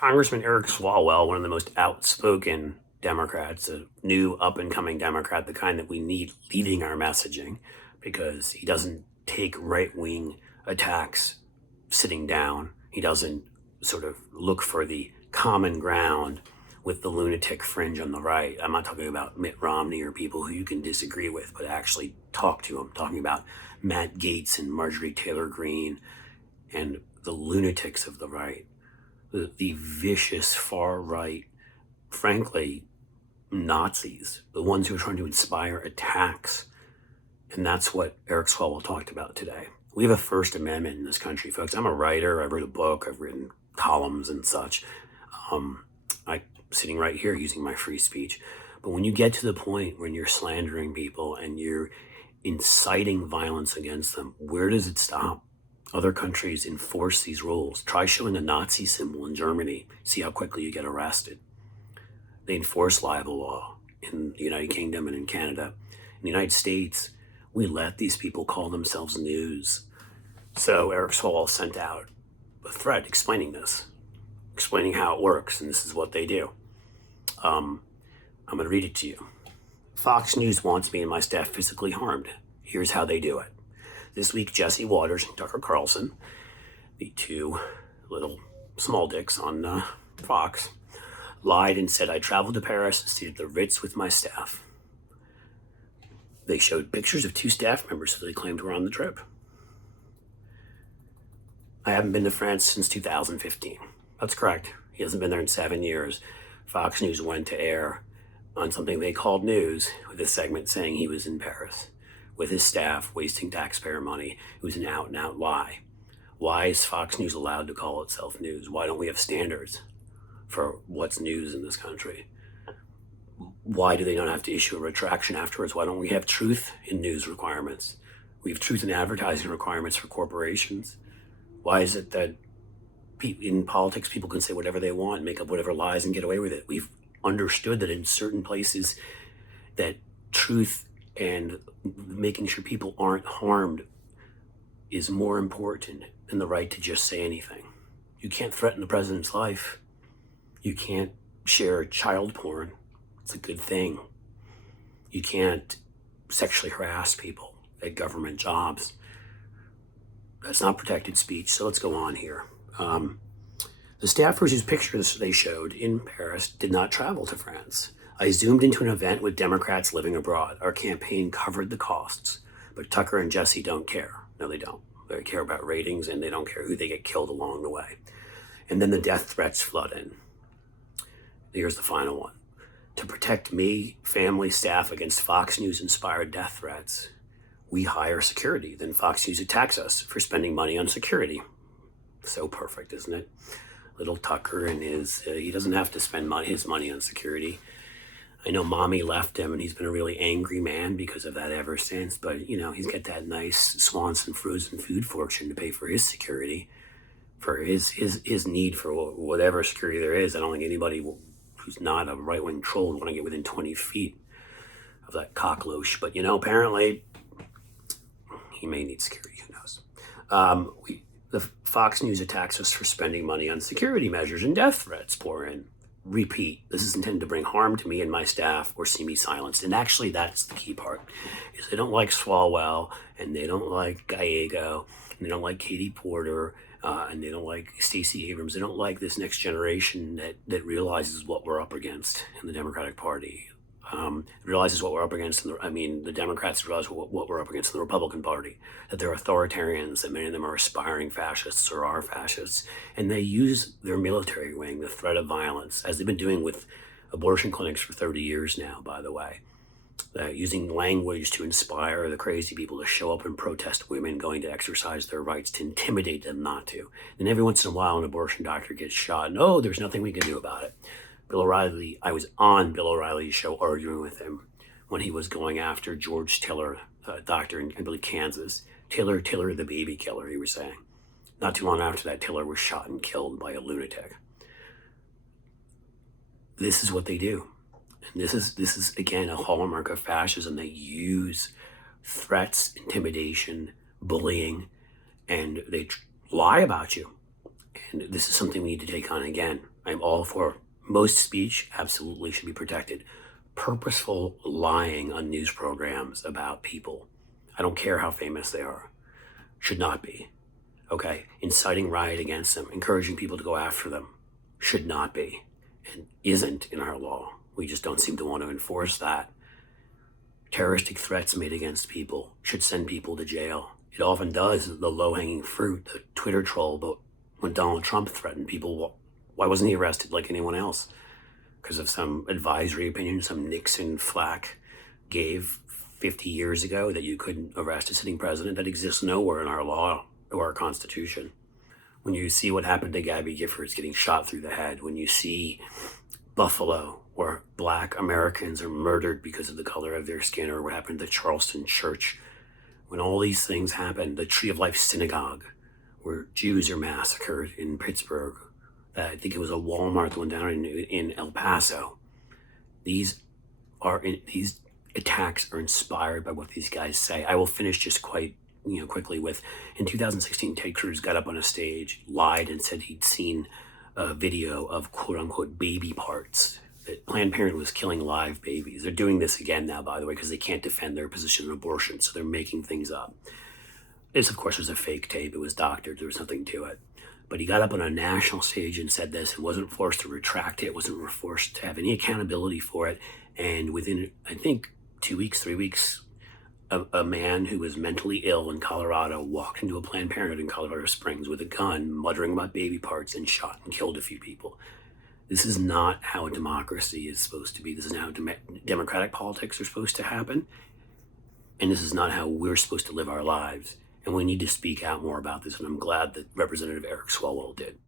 Congressman Eric Swalwell, one of the most outspoken Democrats, a new up-and-coming Democrat, the kind that we need leading our messaging, because he doesn't take right-wing attacks sitting down. He doesn't sort of look for the common ground with the lunatic fringe on the right. I'm not talking about Mitt Romney or people who you can disagree with, but actually talk to him. I'm talking about Matt Gaetz and Marjorie Taylor Greene and the lunatics of the right, the vicious far right, frankly, Nazis, the ones who are trying to inspire attacks. And that's what Eric Swalwell talked about today. We have a First Amendment in this country, folks. I'm a writer. I've written a book. I've written columns and such. I'm sitting right here using my free speech. But when you get to the point when you're slandering people and you're inciting violence against them, where does it stop? Other countries enforce these rules. Try showing a Nazi symbol in Germany. See how quickly you get arrested. They enforce libel law in the United Kingdom and in Canada. In the United States, we let these people call themselves news. So Eric Swalwell sent out a thread explaining this, explaining how it works, and this is what they do. I'm going to read it to you. Fox News wants me and my staff physically harmed. Here's how they do it. This week, Jesse Waters and Tucker Carlson, the two little small dicks on Fox, lied and said I traveled to Paris and stayed at the Ritz with my staff. They showed pictures of two staff members who they claimed were on the trip. I haven't been to France since 2015. That's correct. He hasn't been there in 7 years. Fox News went to air on something they called news with a segment saying he was in Paris with his staff wasting taxpayer money. It was an out-and-out lie. Why is Fox News allowed to call itself news? Why don't we have standards for what's news in this country? Why do they not have to issue a retraction afterwards? Why don't we have truth in news requirements? We have truth in advertising requirements for corporations. Why is it that in politics people can say whatever they want, make up whatever lies and get away with it? We've understood that in certain places that truth and making sure people aren't harmed is more important than the right to just say anything. You can't threaten the president's life. You can't share child porn. It's a good thing. You can't sexually harass people at government jobs. That's not protected speech, so let's go on here. The staffers whose pictures they showed in Paris did not travel to France. I zoomed into an event with Democrats living abroad. Our campaign covered the costs, but Tucker and Jesse don't care. No, they don't. They care about ratings and they don't care who they get killed along the way. And then the death threats flood in. Here's the final one. To protect me, family, staff against Fox News inspired death threats, we hire security. Then Fox News attacks us for spending money on security. So perfect, isn't it? Little Tucker and he doesn't have to spend his money on security. I know mommy left him and he's been a really angry man because of that ever since, but he's got that nice Swanson frozen food fortune to pay for his security, for his need for whatever security there is. I don't think anybody who's not a right-wing troll would want to get within 20 feet of that cockroach, but apparently he may need security, who knows. The Fox News attacks us for spending money on security measures and death threats pour in. Repeat, this is intended to bring harm to me and my staff or see me silenced. And actually, that's the key part, is they don't like Swalwell, and they don't like Gallego, and they don't like Katie Porter, and they don't like Stacey Abrams. They don't like this next generation that realizes what we're up against in the Democratic Party. Realizes what we're up against. The Democrats realize what we're up against in the Republican Party, that they're authoritarians, that many of them are aspiring fascists or are fascists, and they use their military wing, the threat of violence, as they've been doing with abortion clinics for 30 years now, by the way, using language to inspire the crazy people to show up and protest women going to exercise their rights, to intimidate them not to. And every once in a while, an abortion doctor gets shot, and there's nothing we can do about it. Bill O'Reilly, I was on Bill O'Reilly's show arguing with him when he was going after George Tiller, doctor in, I believe, Kansas. Tiller, the baby killer, he was saying. Not too long after that, Tiller was shot and killed by a lunatic. This is what they do. And this is again, a hallmark of fascism. They use threats, intimidation, bullying, and they lie about you. And this is something we need to take on again. I'm all for most speech absolutely should be protected. Purposeful lying on news programs about people, I don't care how famous they are, should not be. Okay? Inciting riot against them, encouraging people to go after them, should not be, and isn't in our law. We just don't seem to want to enforce that. Terroristic threats made against people should send people to jail. It often does, the low-hanging fruit, the Twitter troll, but when Donald Trump threatened people, why wasn't he arrested like anyone else? Because of some advisory opinion some Nixon flack gave 50 years ago that you couldn't arrest a sitting president. That exists nowhere in our law or our Constitution. When you see what happened to Gabby Giffords getting shot through the head, when you see Buffalo, where Black Americans are murdered because of the color of their skin, or what happened to Charleston Church, when all these things happen, the Tree of Life Synagogue, where Jews are massacred in Pittsburgh, I think it was a Walmart one down in El Paso. These attacks are inspired by what these guys say. I will finish just quite quickly with, in 2016, Ted Cruz got up on a stage, lied, and said he'd seen a video of quote-unquote baby parts, that Planned Parenthood was killing live babies. They're doing this again now, by the way, because they can't defend their position on abortion, so they're making things up. This, of course, was a fake tape. It was doctored. There was nothing to it. But he got up on a national stage and said this and wasn't forced to retract it, wasn't forced to have any accountability for it. And within, I think, 2 weeks, 3 weeks, a man who was mentally ill in Colorado walked into a Planned Parenthood in Colorado Springs with a gun, muttering about baby parts, and shot and killed a few people. This is not how a democracy is supposed to be. This is not how democratic politics are supposed to happen. And this is not how we're supposed to live our lives. And we need to speak out more about this, and I'm glad that Representative Eric Swalwell did.